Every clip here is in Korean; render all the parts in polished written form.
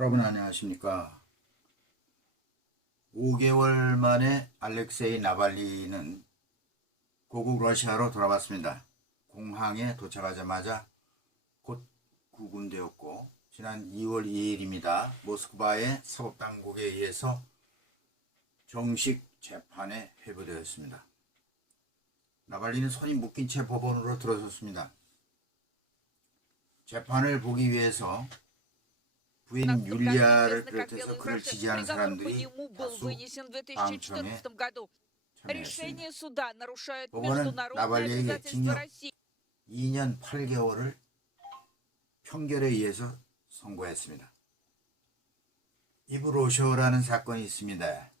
여러분 안녕하십니까. 5개월 만에 알렉세이 나발리는 고국 러시아로 돌아왔습니다. 공항에 도착하자마자 곧 구금되었고 지난 2월 2일입니다. 모스크바의 사법당국에 의해서 정식 재판에 회부되었습니다. 나발리는 손이 묶인 채 법원으로 들어섰습니다. 재판을 보기 위해서 부인 율리아를 비롯해서 그를 지지하는 사람들이 다수 방청에 참여했습니다. 법원은 나발리에게 징역 2년 8개월을 평결에 의해서 선고했습니다. 이브로쇼라는 사건이 있습니다.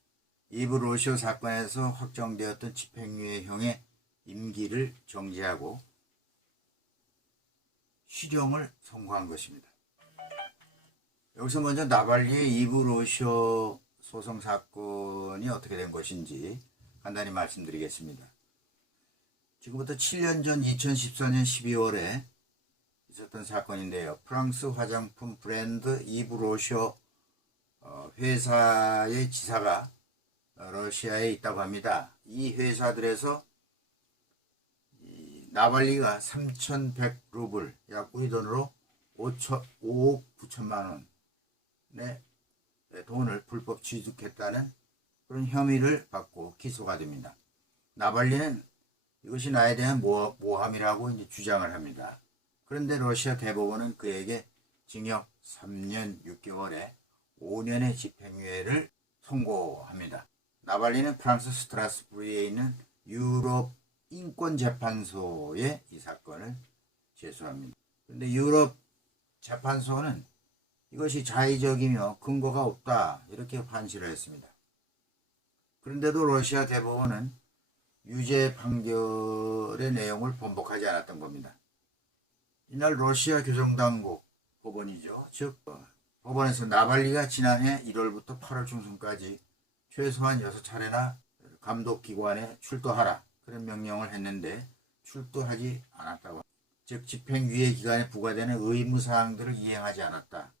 이브로쇼 사건에서 확정되었던 집행유예형의 임기를 정지하고 실형을 선고한 것입니다. 여기서 먼저 나발리의 이브로쇼 소송 사건이 어떻게 된 것인지 간단히 말씀드리겠습니다. 지금부터 7년 전 2014년 12월에 있었던 사건인데요. 프랑스 화장품 브랜드 이브로쇼 회사의 지사가 러시아에 있다고 합니다. 이 회사들에서 나발리가 3,100루블, 약 우리 돈으로 5억 9천만 원의 돈을 불법 취득했다는 그런 혐의를 받고 기소가 됩니다. 나발리는 이것이 나에 대한 모함이라고 이제 주장을 합니다. 그런데 러시아 대법원은 그에게 징역 3년 6개월에 5년의 집행유예를 선고합니다. 나발리는 프랑스 스트라스부르에 있는 유럽 인권재판소에 이 사건을 제소합니다. 그런데 유럽 재판소는 이것이 자의적이며 근거가 없다 이렇게 판시를 했습니다. 그런데도 러시아 대법원은 유죄 판결의 내용을 번복하지 않았던 겁니다. 이날 러시아 교정당국 법원이죠. 즉 법원에서 나발리가 지난해 1월부터 8월 중순까지 최소한 6차례나 감독기관에 출두하라 그런 명령을 했는데 출두하지 않았다고. 즉 집행유예 기간에 부과되는 의무사항들을 이행하지 않았다.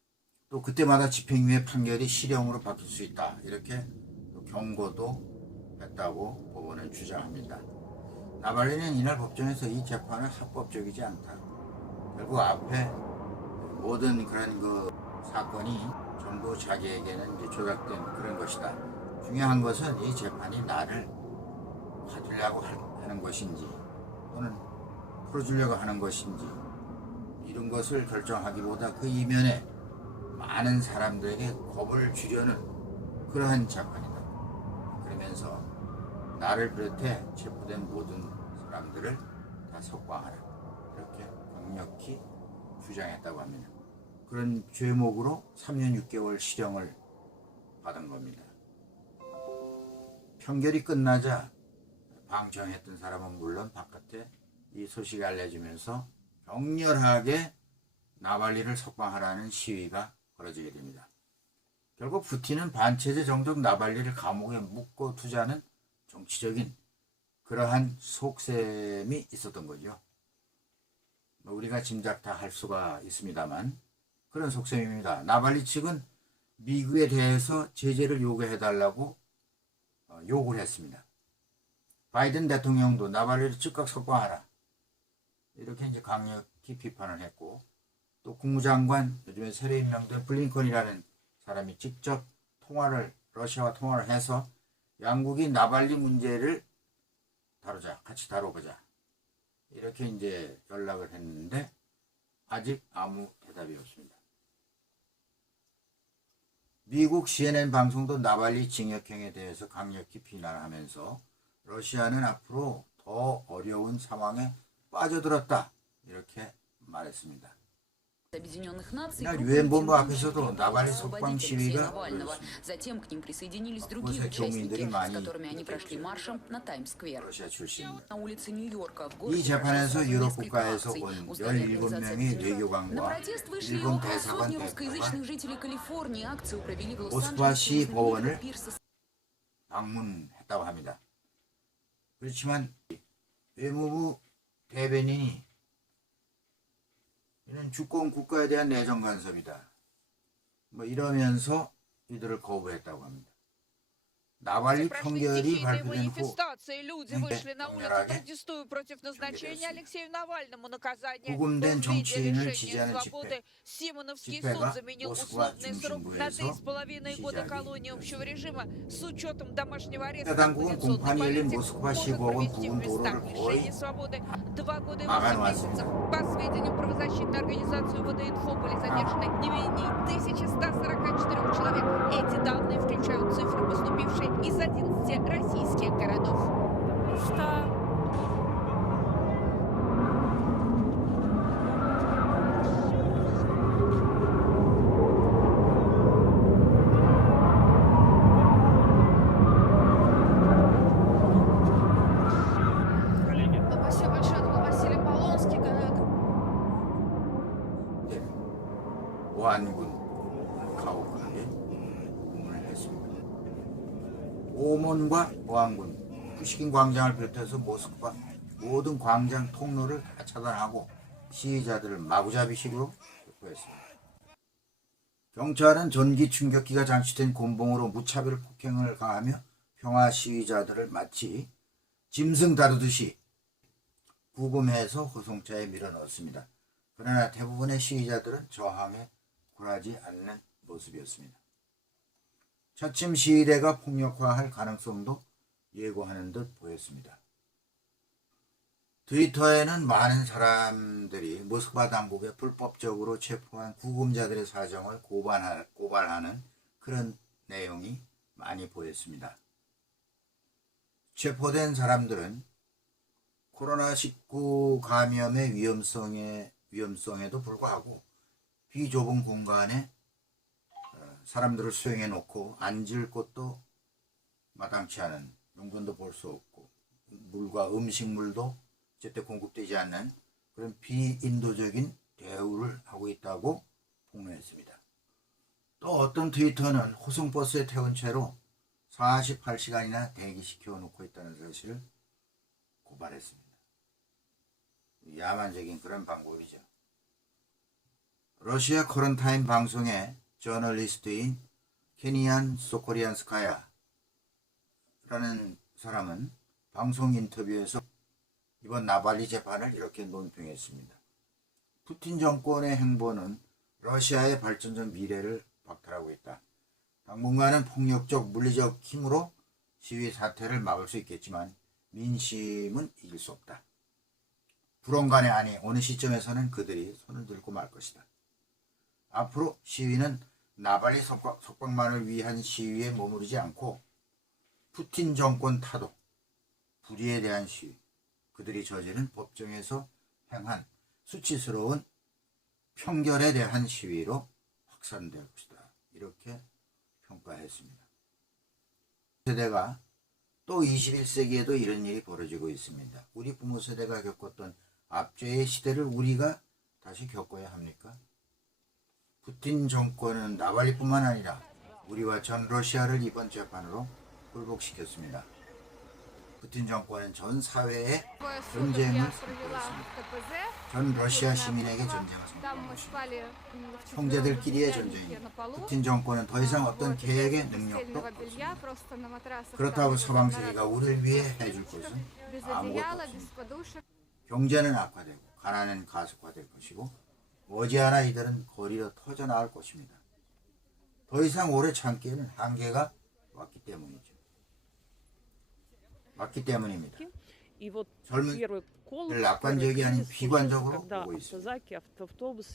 또 그때마다 집행유예 판결이 실형으로 바뀔 수 있다. 이렇게 경고도 했다고 법원은 주장합니다. 나발리는 이날 법정에서 이 재판은 합법적이지 않다. 결국 앞에 모든 그런 사건이 전부 자기에게는 이제 조작된 그런 것이다. 중요한 것은 이 재판이 나를 받으려고 하는 것인지 또는 풀어주려고 하는 것인지 이런 것을 결정하기보다 그 이면에 많은 사람들에게 겁을 주려는 그러한 재판이다. 그러면서 나를 비롯해 체포된 모든 사람들을 다 석방하라 이렇게 강력히 주장했다고 합니다. 그런 죄목으로 3년 6개월 실형을 받은 겁니다. 판결이 끝나자 방청했던 사람은 물론 바깥에 이 소식이 알려지면서 격렬하게 나발리를 석방하라는 시위가 벌어지게 됩니다. 결국 푸틴은 반체제 정적 나발리를 감옥에 묶어 두자는 정치적인 그러한 속셈이 있었던 거죠. 우리가 짐작 다 할 수가 있습니다만 그런 속셈입니다. 나발리 측은 미국에 대해서 제재를 요구해달라고 요구를 했습니다. 바이든 대통령도 나발리를 즉각 석방하라 이렇게 이제 강력히 비판을 했고 또 국무장관 요즘에 새로 임명된 블링컨이라는 사람이 직접 러시아와 통화를 해서 양국이 나발리 문제를 다루자, 같이 다뤄보자 이렇게 이제 연락을 했는데 아직 아무 대답이 없습니다. 미국 CNN 방송도 나발리 징역형에 대해서 강력히 비난하면서 러시아는 앞으로 더 어려운 상황에 빠져들었다 이렇게 말했습니다. 이날 유엔 본부 앞에서도 나발리 석방 시위가 벌어졌습니다. 그곳에 교민들이 많이 러시아 출신입니다. 이 재판에서 유럽 국가에서 온 17명의 외교관과 일본 대사관 대표가 모스크바시 법원을 방문했다고 합니다. 그렇지만 외무부 대변인이 이는 주권 국가에 대한 내정 간섭이다. 뭐 이러면서 이들을 거부했다고 합니다. 나발리 평결이 발표된 후 격렬하게 전개되었습니다. 구금된 정치인을 지지하는 집회가 모스크바 중심부에서 시작이 되었습니다. 러시아 당국은 공판이 열린 모스크바 15억 원 부근 도로를 거의 막아놓았습니다. По сведениям правозащитной организации УВД-Инфо были задержаны не менее 1144 человек. Эти данные включают цифры, поступившие из 11 российских городов. Что Спасибо большое. Это был Василий Полонский. 예, 보안군 가혹하게 구금을 했습니다. 오몬과 보안군 푸시킨 광장을 비롯해서 모스크바 모든 광장 통로를 다 차단하고 시위자들을 마구잡이식으로 체포했습니다. 경찰은 전기 충격기가 장치된 곤봉으로 무차별 폭행을 가하며 평화 시위자들을 마치 짐승 다루듯이 구금해서 호송차에 밀어넣었습니다. 그러나 대부분의 시위자들은 저항에 굴하지 않는 모습이었습니다. 차츰 시위대가 폭력화할 가능성도 예고하는 듯 보였습니다. 트위터에는 많은 사람들이 모스크바 당국에 불법적으로 체포한 구금자들의 사정을 고발하는 그런 내용이 많이 보였습니다. 체포된 사람들은 코로나19 감염의 위험성에도 불구하고 비좁은 공간에 사람들을 수용해 놓고 앉을 곳도 마땅치 않은, 용변도 볼 수 없고 물과 음식물도 제때 공급되지 않는 그런 비인도적인 대우를 하고 있다고 폭로했습니다. 또 어떤 트위터는 호송버스에 태운 채로 48시간이나 대기시켜 놓고 있다는 사실을 고발했습니다. 야만적인 그런 방법이죠. 러시아 코런타인 방송의 저널리스트인 케니안 소코리안스카야라는 사람은 방송 인터뷰에서 이번 나발리 재판을 이렇게 논평했습니다. 푸틴 정권의 행보는 러시아의 발전적 미래를 박탈하고 있다. 당분간은 폭력적 물리적 힘으로 시위 사태를 막을 수 있겠지만 민심은 이길 수 없다. 불언간의 아니 어느 시점에서는 그들이 손을 들고 말 것이다. 앞으로 시위는 나발리 석방만을 위한 시위에 머무르지 않고 푸틴 정권 타도, 불의에 대한 시위, 그들이 저지른 법정에서 행한 수치스러운 편결에 대한 시위로 확산될 것이다. 이렇게 평가했습니다. 세대가 또 21세기에도 이런 일이 벌어지고 있습니다. 우리 부모 세대가 겪었던 압제의 시대를 우리가 다시 겪어야 합니까? 푸틴 정권은 나발리뿐만 아니라 우리와 전 러시아를 이번 재판으로 굴복시켰습니다. 푸틴 정권은 전 사회에 전쟁을 선포했습니다. 전 러시아 시민에게 전쟁을 선포했습니다. 형제들끼리의 전쟁입니다. 푸틴 정권은 더 이상 어떤 계획의 능력도 없습니다. 그렇다고 서방 세계가 우리를 위해 해줄 것은 아무것도 없습니다. 경제는 악화되고 가난은 가속화될 것이고 머지않아 이들은 거리로 터져나갈 것입니다. 더 이상 오래 참기에는 한계가 왔기 때문입니다. 젊은이들 낙관적이 아닌 비관적으로 보고 있습니다.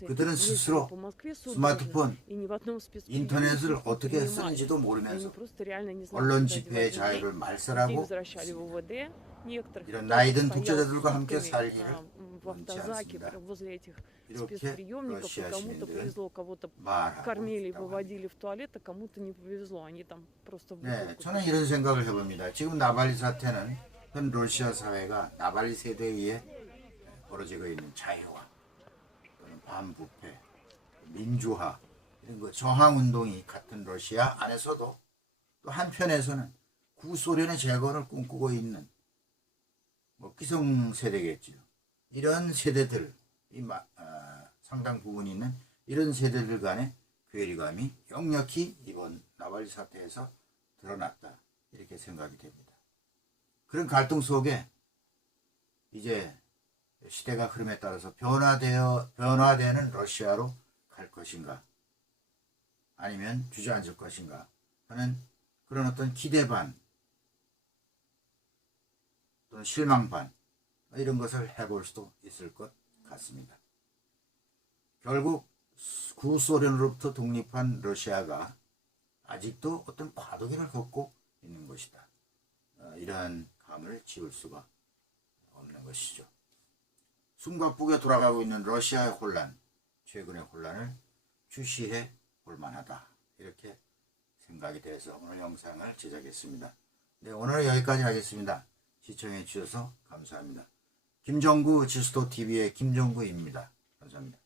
그들은 스스로 스마트폰, 인터넷을 어떻게 쓰는지도 모르면서 언론 집회의 자유를 말살하고 있습니다. 이런 나이든 독재자들과 함께 살 일을 원치 않습니다. 이렇게 러시아 시민들은 말하고 있다고 합니다. 네, 저는 이런 생각을 해봅니다. 지금 나발리 사태는 현 러시아 사회가 나발리 세대에 의해 벌어지고 있는 자유화 또는 반부패, 민주화 이런 거 저항운동이 같은 러시아 안에서도 또 한편에서는 구소련의 재건을 꿈꾸고 있는 기성세대겠죠. 이런 세대들, 상당 부분 있는 이런 세대들 간에 괴리감이 역력히 이번 나발리 사태에서 드러났다. 이렇게 생각이 됩니다. 그런 갈등 속에 이제 시대가 흐름에 따라서 변화되는 러시아로 갈 것인가 아니면 주저앉을 것인가 하는 그런 어떤 기대 반 또는 실망 반 이런 것을 해볼 수도 있을 것 같습니다. 결국 구소련으로부터 독립한 러시아가 아직도 어떤 과도기를 걷고 있는 것이다. 이러한 감을 지울 수가 없는 것이죠. 숨가쁘게 돌아가고 있는 러시아의 혼란, 최근의 혼란을 주시해 볼 만하다. 이렇게 생각이 돼서 오늘 영상을 제작했습니다. 네, 오늘은 여기까지 하겠습니다. 시청해 주셔서 감사합니다. 김정구 지수도TV의 김정구입니다. 감사합니다.